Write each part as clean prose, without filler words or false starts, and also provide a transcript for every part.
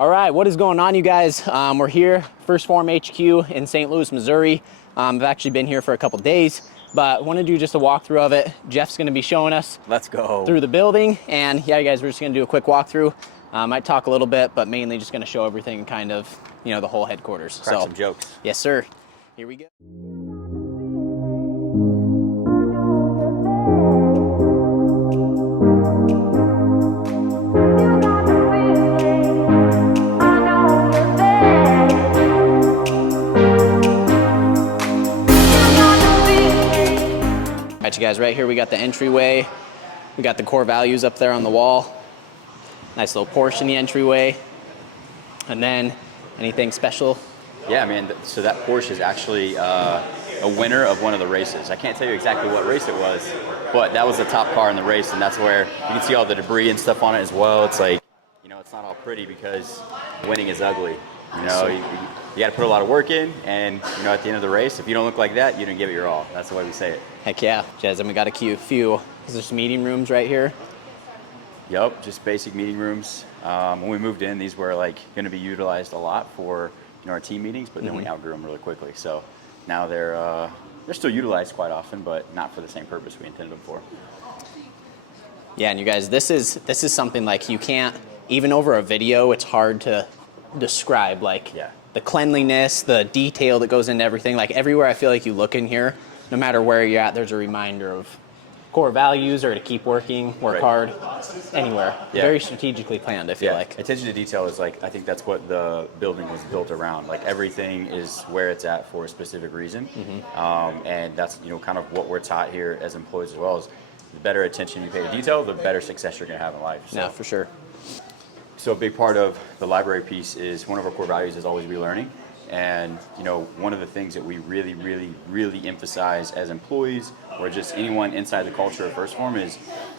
All right, what is going on, you guys? We're here, First Phorm HQ in St. Louis, Missouri. I've actually been here for a couple days, but want to do just a walkthrough of it. Jeff's going to be showing us Let's go through the building, and yeah, you guys, we're just going to do a quick walkthrough. Might talk a little bit, but mainly just going to show everything, kind of, you know, the whole headquarters. Crack some jokes. Yes, sir. Here we go. All right, you guys, right here we got the entryway. We got the core values up there on the wall. Nice little porch in the entryway. And then anything special? Yeah, man, so that Porsche is actually a winner of one of the races. I can't tell you exactly what race it was, but that was the top car in the race, and that's where you can see all the debris and stuff on it as well. It's like, you know, it's not all pretty because winning is ugly. You know, you got to put a lot of work in, and, you know, at the end of the race, if you don't look like that, you didn't give it your all. That's the way we say it. Heck yeah. Jez, and we got a few, there's meeting rooms right here. Yep, just basic meeting rooms. When we moved in, these were like going to be utilized a lot for, you know, our team meetings, but then we outgrew them really quickly. So now they're still utilized quite often, but not for the same purpose we intended them for. Yeah, and you guys, this is something like you can't, even over a video, it's hard to describe, like the cleanliness, the detail that goes into everything. Like everywhere I feel like you look in here, no matter where you're at, there's a reminder of core values or to keep working, work hard, anywhere. Yeah. Very strategically planned, I feel like. Attention to detail is like, I think that's what the building was built around. Like everything is where it's at for a specific reason. And that's, you know, kind of what we're taught here as employees as well, is the better attention you pay to detail, the better success you're going to have in life. So. Yeah, for sure. So a big part of the library piece is one of our core values is always relearning. And, you know, one of the things that we really, really, really emphasize as employees or just anyone inside the culture of First Phorm is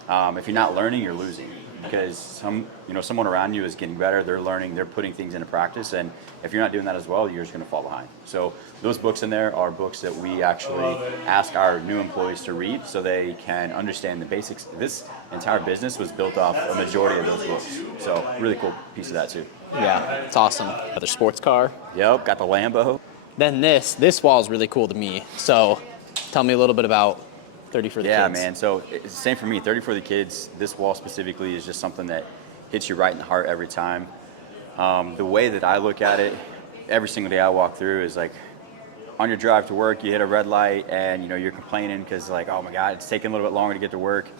if you're not learning, you're losing. Because someone around you is getting better, they're learning, they're putting things into practice, and if you're not doing that as well, you're just going to fall behind. So those books in there are books that we actually ask our new employees to read so they can understand the basics. This entire business was built off a majority of those books. So really cool piece of that too. Yeah, it's awesome. Another sports car. Yep, got the Lambo. Then this wall is really cool to me. So tell me a little bit about 30 for the kids. Yeah, man. So it's the same for me. 30 for the kids. This wall specifically is just something that hits you right in the heart every time. The way that I look at it, every single day I walk through is like, on your drive to work, you hit a red light and you're complaining because like, oh my God, it's taking a little bit longer to get to work.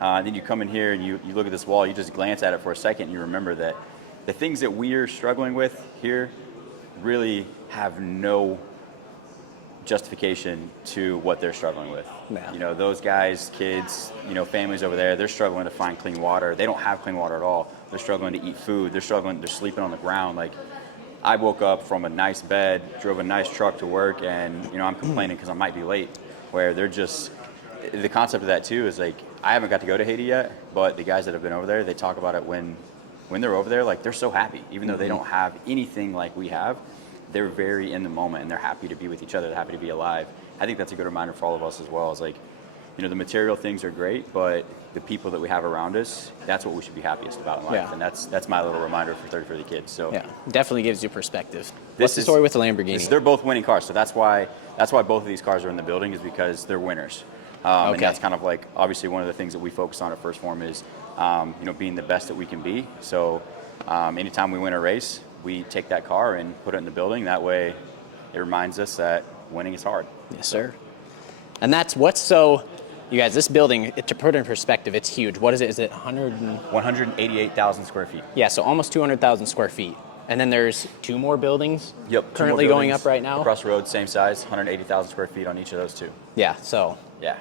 Then you come in here and you look at this wall, you just glance at it for a second, and you remember that the things that we're struggling with here really have no justification to what they're struggling with. Yeah. You know, those guys, kids, families over there, they're struggling to find clean water. They don't have clean water at all. They're struggling to eat food. They're sleeping on the ground. Like, I woke up from a nice bed, drove a nice truck to work, and, I'm complaining because I might be late, where they're just, the concept of that too is like, I haven't got to go to Haiti yet, but the guys that have been over there, they talk about it when they're over there, like they're so happy, even though they don't have anything like we have. They're very in the moment, and they're happy to be with each other. They're happy to be alive. I think that's a good reminder for all of us as well. Is like, the material things are great, but the people that we have around us, that's what we should be happiest about in life. Yeah. And that's my little reminder for 30 for the kids. So yeah, definitely gives you perspective. What's the story with the Lamborghini? They're both winning cars, so that's why both of these cars are in the building, is because they're winners. And that's kind of like, obviously one of the things that we focus on at First Phorm is being the best that we can be. So anytime we win a race, we take that car and put it in the building. That way it reminds us that winning is hard. Yes, sir. And that's what's so, you guys, this building, to put it in perspective, it's huge. What is it? Is it 188,000 square feet. Yeah, so almost 200,000 square feet. And then there's two more buildings currently going up right now. Across the road, same size, 180,000 square feet on each of those two. Yeah, so. Yeah.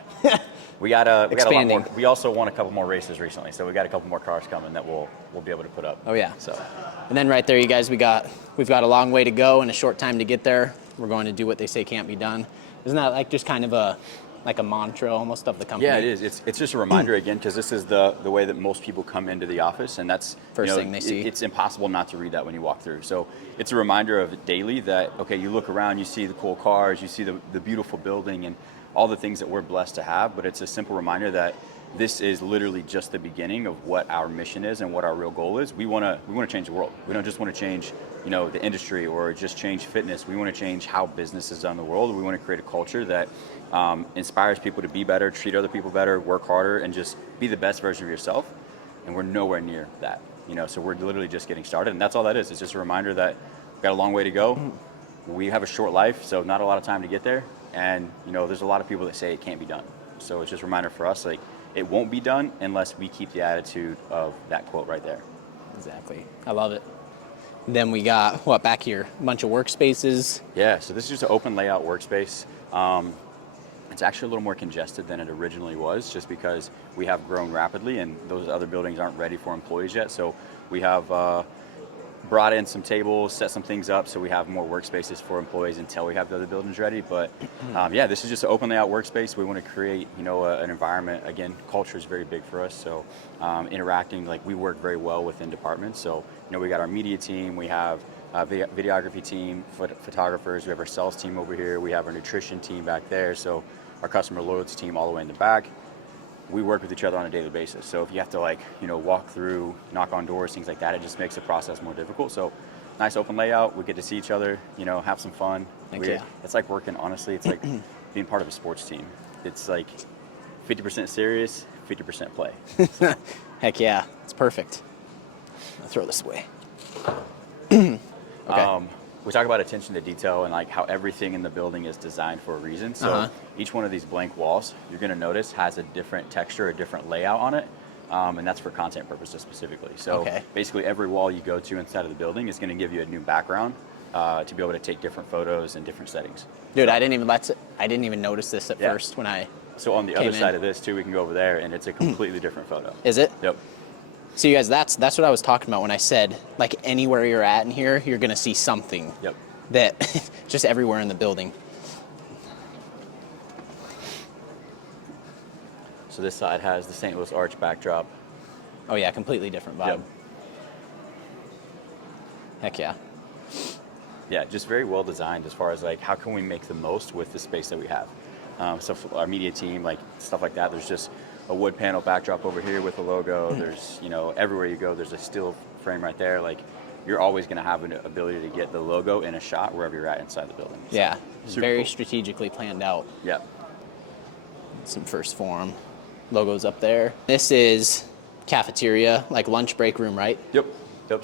We got a lot more. We also won a couple more races recently, so we got a couple more cars coming that we'll be able to put up. Oh yeah. So. And then right there, you guys, we've got a long way to go and a short time to get there. We're going to do what they say can't be done. Isn't that like just kind of a mantra almost of the company? Yeah, it is. It's just a reminder again, because this is the way that most people come into the office, and that's first thing they see. It's impossible not to read that when you walk through. So it's a reminder of it daily that, okay, you look around, you see the cool cars, you see the beautiful building and all the things that we're blessed to have, but it's a simple reminder that this is literally just the beginning of what our mission is and what our real goal is. We want to change the world. We don't just want to change, the industry or just change fitness. We want to change how business is done in the world. We want to create a culture that inspires people to be better, treat other people better, work harder, and just be the best version of yourself. And we're nowhere near that, so we're literally just getting started. And that's all that is. It's just a reminder that we've got a long way to go. We have a short life, so not a lot of time to get there. And, there's a lot of people that say it can't be done. So it's just a reminder for us, like, it won't be done unless we keep the attitude of that quote right there. Exactly. I love it. Then we got, back here? A bunch of workspaces. Yeah, so this is just an open layout workspace. It's actually a little more congested than it originally was, just because we have grown rapidly and those other buildings aren't ready for employees yet. So we have brought in some tables, set some things up so we have more workspaces for employees until we have the other buildings ready. But this is just an open layout workspace. We want to create, an environment. Again, culture is very big for us. So interacting, like, we work very well within departments. So, we got our media team, we have a videography team, photographers, we have our sales team over here, we have our nutrition team back there. So our customer loyalty team all the way in the back. We work with each other on a daily basis. So if you have to walk through, knock on doors, things like that, it just makes the process more difficult. So nice open layout. We get to see each other, have some fun. It's like working, honestly, it's like being part of a sports team. It's like 50% serious, 50% play. Heck yeah, it's perfect. I'll throw this away. Okay. We talk about attention to detail and like how everything in the building is designed for a reason. So each one of these blank walls, you're going to notice, has a different texture, a different layout on it. And that's for content purposes specifically. So basically every wall you go to inside of the building is going to give you a new background to be able to take different photos in different settings. Dude, I didn't even notice this at first when I So on the other side of this too, we can go over there and it's a completely different photo. Is it? Yep. So you guys, that's what I was talking about when I said, like, anywhere you're at in here, you're going to see something. Yep. That just everywhere in the building. So this side has the St. Louis Arch backdrop. Oh yeah, completely different vibe. Yep. Heck yeah. Yeah, just very well designed as far as like how can we make the most with the space that we have. So for our media team, like stuff like that, there's just a wood panel backdrop over here with a logo. There's, everywhere you go, there's a steel frame right there. Like, you're always going to have an ability to get the logo in a shot wherever you're at inside the building. So, yeah, very cool. strategically planned out. Yeah. Some first Phorm logos up there. This is cafeteria, like lunch break room, right? Yep.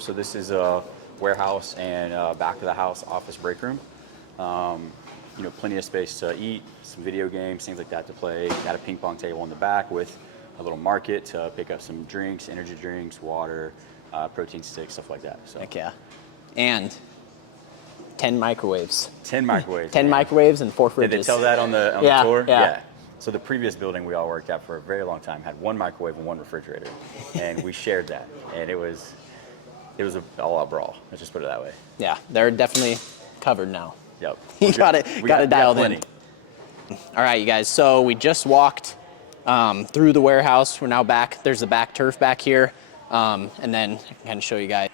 So this is a warehouse and back of the house office break room. Plenty of space to eat, some video games, things like that to play. Got a ping pong table in the back with a little market to pick up some drinks, energy drinks, water, protein sticks, stuff like that. So. Heck yeah. And 10 microwaves. 10 microwaves. 10 microwaves and 4 fridges. Did they tell that on the tour? Yeah. So the previous building we all worked at for a very long time had one microwave and one refrigerator. And we shared that. And it was an all-out brawl. Let's just put it that way. Yeah, they're definitely covered now. Yep. You got it dialed in. All right, you guys. So we just walked through the warehouse. We're now back. There's the back turf back here. And then I can kind of show you guys.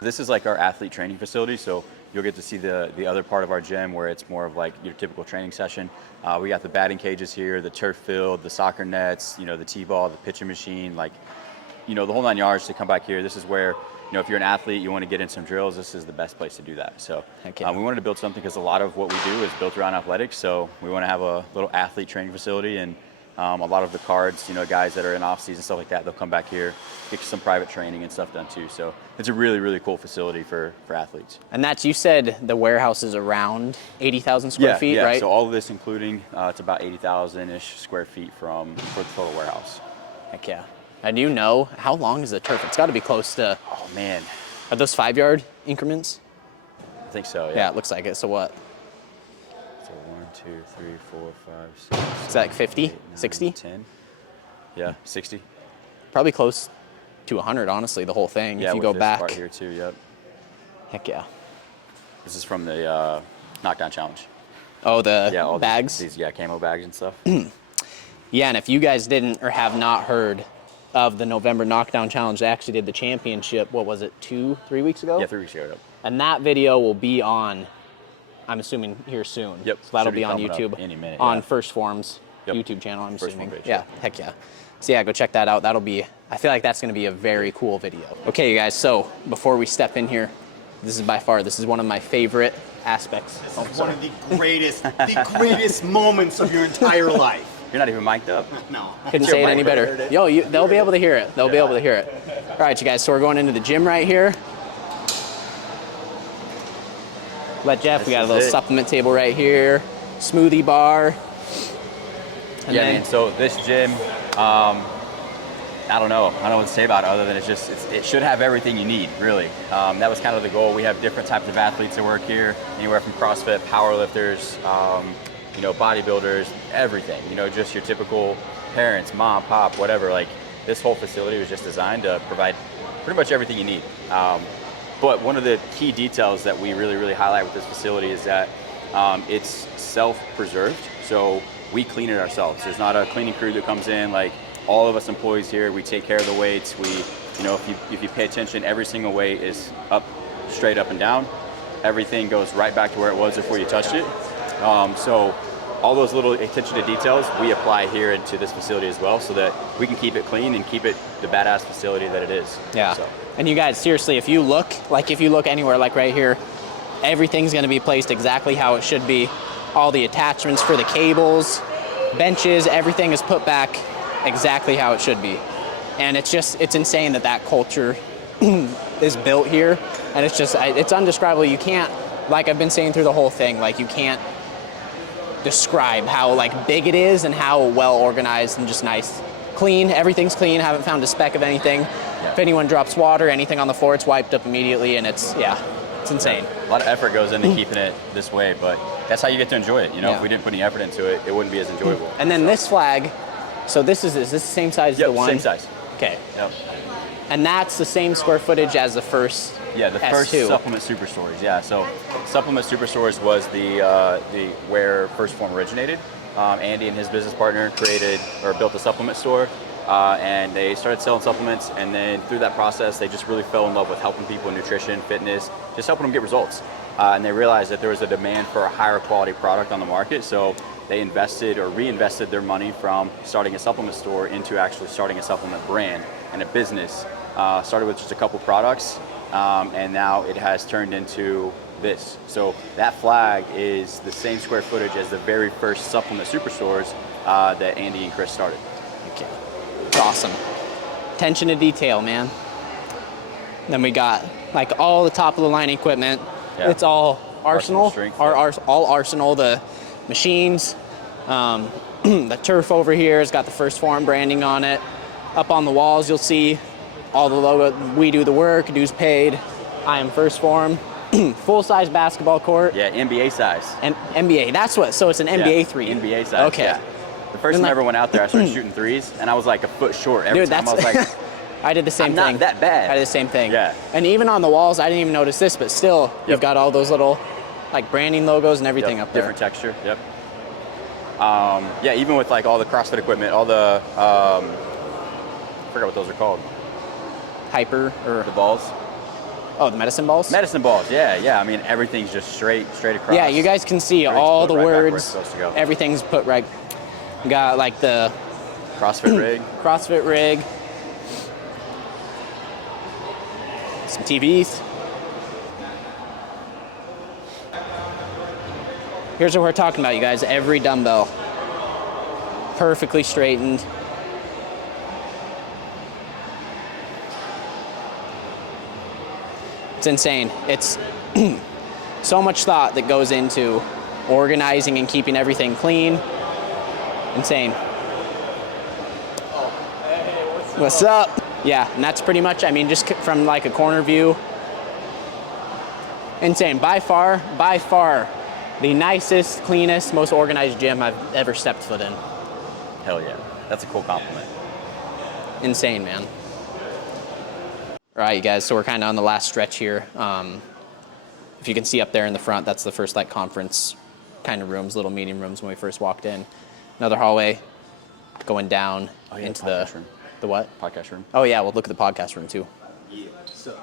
This is like our athlete training facility. So you'll get to see the other part of our gym where it's more of like your typical training session. We got the batting cages here, the turf field, the soccer nets, the t-ball, the pitching machine, like, the whole 9 yards to come back here. This is where, if you're an athlete, you want to get in some drills, this is the best place to do that. So we wanted to build something because a lot of what we do is built around athletics. So we want to have a little athlete training facility, and a lot of the cards, guys that are in off season, stuff like that, they'll come back here, get some private training and stuff done too. So it's a really, really cool facility for athletes. And you said the warehouse is around 80,000 square feet, right? right? So all of this including, it's about 80,000-ish square feet for the total warehouse. Heck yeah. And how long is the turf? It's got to be close to... Oh, man. Are those 5-yard increments? I think so, yeah. Yeah, it looks like it. So what? So 1, 2, 3, 4, 5, 6. Is that like 50, 8, 9, 60? 10. Yeah, 60. Probably close to 100, honestly, the whole thing, yeah, if you go back. Part here too, yep. Heck yeah. This is from the knockdown challenge. Oh, the all bags? These camo bags and stuff. Yeah, and if you guys didn't or have not heard of the November Knockdown Challenge, they actually did the championship, what was it, 2-3 weeks ago? Yeah, 3 weeks ago. Yep. And that video will be on, I'm assuming, here soon. Yep. So that'll be on YouTube any minute, on First Phorm's YouTube channel, I'm First assuming. Phorm page, Yeah, heck yeah. So yeah, go check that out. I feel like that's going to be a very cool video. Okay, you guys, so before we step in here, this is one of my favorite aspects. This is one of the greatest moments of your entire life. You're not even mic'd up. No. Couldn't say it any better. Yo, they'll be able to hear it. They'll be able to hear it. All right, you guys, so we're going into the gym right here. Let Jeff, we got a little supplement table right here, smoothie bar. And yeah, man, so this gym, I don't know what to say about it other than it should have everything you need, really. That was kind of the goal. We have different types of athletes that work here, anywhere from CrossFit, powerlifters, bodybuilders, everything. Just your typical parents, mom, pop, whatever. Like, this whole facility was just designed to provide pretty much everything you need. But one of the key details that we really, really highlight with this facility is that it's self-preserved. So we clean it ourselves. There's not a cleaning crew that comes in. Like, all of us employees here, we take care of the weights. We, if you pay attention, every single weight is straight up and down. Everything goes right back to where it was before you touched it. So all those little attention to details we apply here into this facility as well, so that we can keep it clean and keep it the badass facility that it is. Yeah. So. And you guys, seriously, if you look anywhere, like right here, everything's going to be placed exactly how it should be. All the attachments for the cables, benches, everything is put back exactly how it should be. And it's insane that culture is built here. And it's undescribable. You can't, like I've been saying through the whole thing, like, you can't describe how big it is and how well organized and just nice. Clean, everything's clean. Haven't found a speck of anything. Yeah. If anyone drops water, anything on the floor, it's wiped up immediately, and it's insane. A lot of effort goes into keeping it this way, but that's how you get to enjoy it. If we didn't put any effort into it, it wouldn't be as enjoyable. And then this flag, so is this the same size as the one? Same size. Okay. Yep. And that's the same square footage as the first. Yeah, the first S2. supplement superstores. Yeah, so supplement superstores was the where First Phorm originated. Andy and his business partner built a supplement store, and they started selling supplements. And then through that process, they just really fell in love with helping people with nutrition, fitness, just helping them get results. And they realized that there was a demand for a higher quality product on the market. So they invested or reinvested their money from starting a supplement store into actually starting a supplement brand and a business. Started with just a couple products, and now it has turned into this. So that flag is the same square footage as the very first supplement superstores that Andy and Chris started. Okay. It's awesome. Attention to detail, man. Then we got all the top of the line equipment. Yeah. It's all Arsenal. Strength, all Arsenal. The machines. The turf over here has got the First Phorm branding on it. Up on the walls, you'll see all the logo. We do the work. Dues paid. I am First Phorm. Full-size basketball court. Yeah, NBA size. And NBA. That's what. So it's an NBA 3. NBA size. Okay. Yeah. The first time I ever went out there, I started shooting threes, and I was like a foot short every time. I was like, I did the same thing. I'm not that bad. I did the same thing. Yeah. And even on the walls, I didn't even notice this, but still, you've got all those little branding logos and everything up there. Different texture. Yep. Yeah, even with all the CrossFit equipment, all the I forgot what those are called. Hyper or the balls. Oh, the medicine balls? Medicine balls, yeah. I mean, everything's just straight across. Yeah, you guys can see all the words. Everything's put right. You got the CrossFit rig. CrossFit rig. Some TVs. Here's what we're talking about, you guys. Every dumbbell. Perfectly straightened. It's insane. It's so much thought that goes into organizing and keeping everything clean. Insane. What's up? Yeah, and that's pretty much, just from a corner view. Insane. By far, the nicest, cleanest, most organized gym I've ever stepped foot in. Hell yeah. That's a cool compliment. Insane, man. All right, you guys, so we're kind of on the last stretch here. If you can see up there in the front, that's the first conference kind of rooms, little meeting rooms when we first walked in. Another hallway going down into the room. The what? Podcast room. Oh yeah, we'll look at the podcast room too. Yeah, so.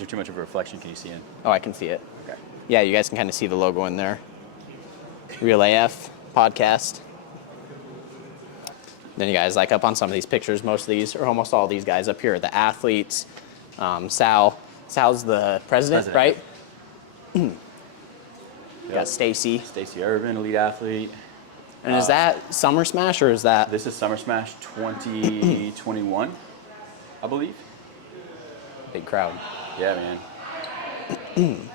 there too much of a reflection? Can you see in? Oh, I can see it. Okay. Yeah, you guys can kind of see the logo in there. Real AF podcast. Then you guys, like up on some of these pictures, most of these, or almost all these guys up here are the athletes. Sal's the president. Right? Yep. Got Stacy. Stacy Urban, elite athlete. And is that Summer Smash or is that? This is Summer Smash 2021, I believe. Big crowd. Yeah, man.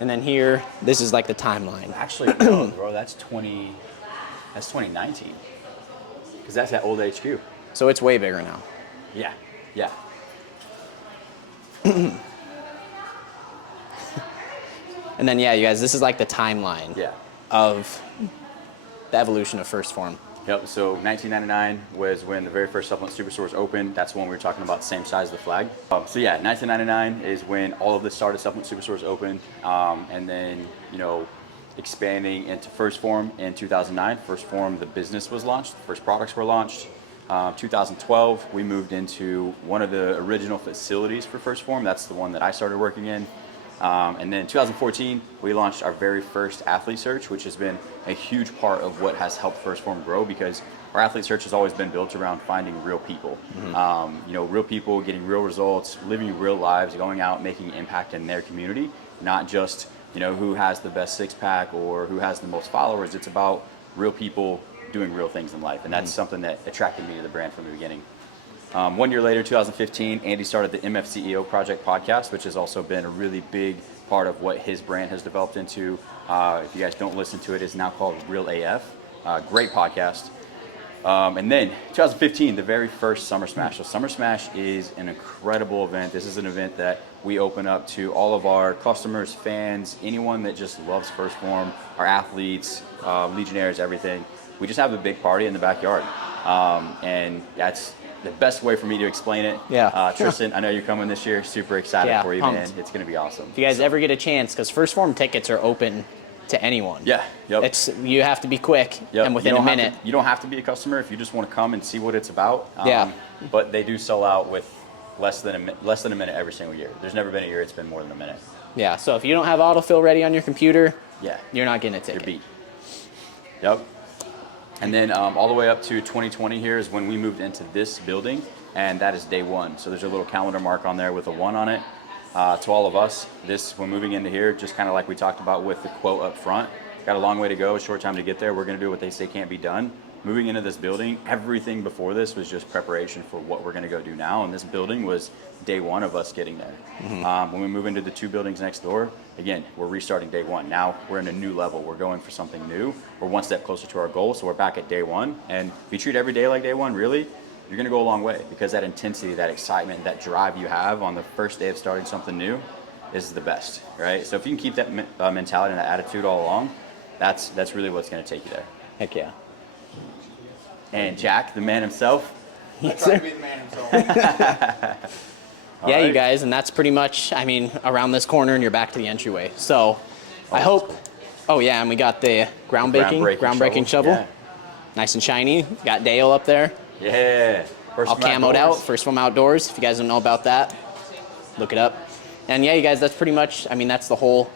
And then here, this is like the timeline. Actually, no, bro, that's 2019. Because that's that old HQ. So it's way bigger now. Yeah, yeah. And then, yeah, you guys, this is like the timeline Yeah. of the evolution of First Phorm. Yep, so 1999 was when the very first supplement superstores opened. That's when we were talking about the same size of the flag. So yeah, 1999 is when all of the started supplement superstores opened. And then, you know, expanding into First Phorm in 2009. First Phorm, the business was launched. The first products were launched. 2012, we moved into one of the original facilities for First Phorm. That's the one that I started working in. And then in 2014, we launched our very first athlete search, which has been a huge part of what has helped First Phorm grow, because our athlete search has always been built around finding real people. You know, real people getting real results, living real lives, going out, making impact in their community, not just, you know, who has the best six pack or who has the most followers. It's about real people doing real things in life. And that's something that attracted me to the brand from the beginning. 1 year later, 2015, Andy started the MFCEO Project podcast, which has also been a really big part of what his brand has developed into. If you guys don't listen to it, it's now called Real AF. Great podcast. And then 2015, the very first Summer Smash. So Summer Smash is an incredible event. This is an event that we open up to all of our customers, fans, anyone that just loves First Phorm, our athletes, legionnaires, everything. We just have a big party in the backyard. And that's the best way for me to explain it. Yeah. Tristan, I know you're coming this year. Super excited Yeah, for you, pumped. man. It's going to be awesome. If you guys ever get a chance, because First Phorm tickets are open to anyone. Yeah. Yep. You have to be quick Yep. and within a minute. You don't have to be a customer if you just want to come and see what it's about. Yeah. But they do sell out with less than a minute every single year. There's never been a year it's been more than a minute. Yeah. So if you don't have autofill ready on your computer, Yeah. you're not getting a ticket. You're beat. Yep. And then all the way up to 2020 here is when we moved into this building, and that is day one. So there's a little calendar mark on there with a 1 on it. To all of us, when moving into here, just kind of like we talked about with the quote up front, got a long way to go, a short time to get there. We're going to do what they say can't be done. Moving into this building, everything before this was just preparation for what we're going to go do now. And this building was day one of us getting there. When we move into the 2 buildings next door, again, we're restarting day one. Now we're in a new level. We're going for something new. We're one step closer to our goal. So we're back at day one. And if you treat every day like day one, really, you're going to go a long way, because that intensity, that excitement, that drive you have on the first day of starting something new is the best, right? So if you can keep that mentality and that attitude all along, that's really what's going to take you there. Heck yeah. And Jack, the man himself. Yes, Try sir. to be the man himself. Yeah, right. you guys, and that's pretty much, I mean, around this corner and you're back to the entryway. So I hope, oh yeah, and we got the groundbreaking shovel. Yeah. Nice and shiny. Got Dale up there. Yeah. First All from camoed out. outdoors. First Phorm Outdoors. If you guys don't know about that, look it up. And yeah, you guys, that's pretty much, I mean, that's the whole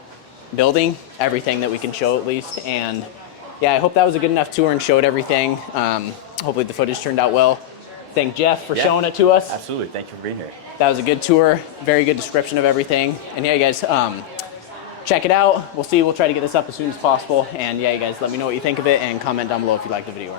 building, everything that we can show at least. And yeah, I hope that was a good enough tour and showed everything. Hopefully the footage turned out well. Thank Jeff for showing it to us. Absolutely. Thank you for being here. That was a good tour. Very good description of everything. And yeah, you guys, check it out. We'll try to get this up as soon as possible. And yeah, you guys, let me know what you think of it and comment down below if you like the video or not.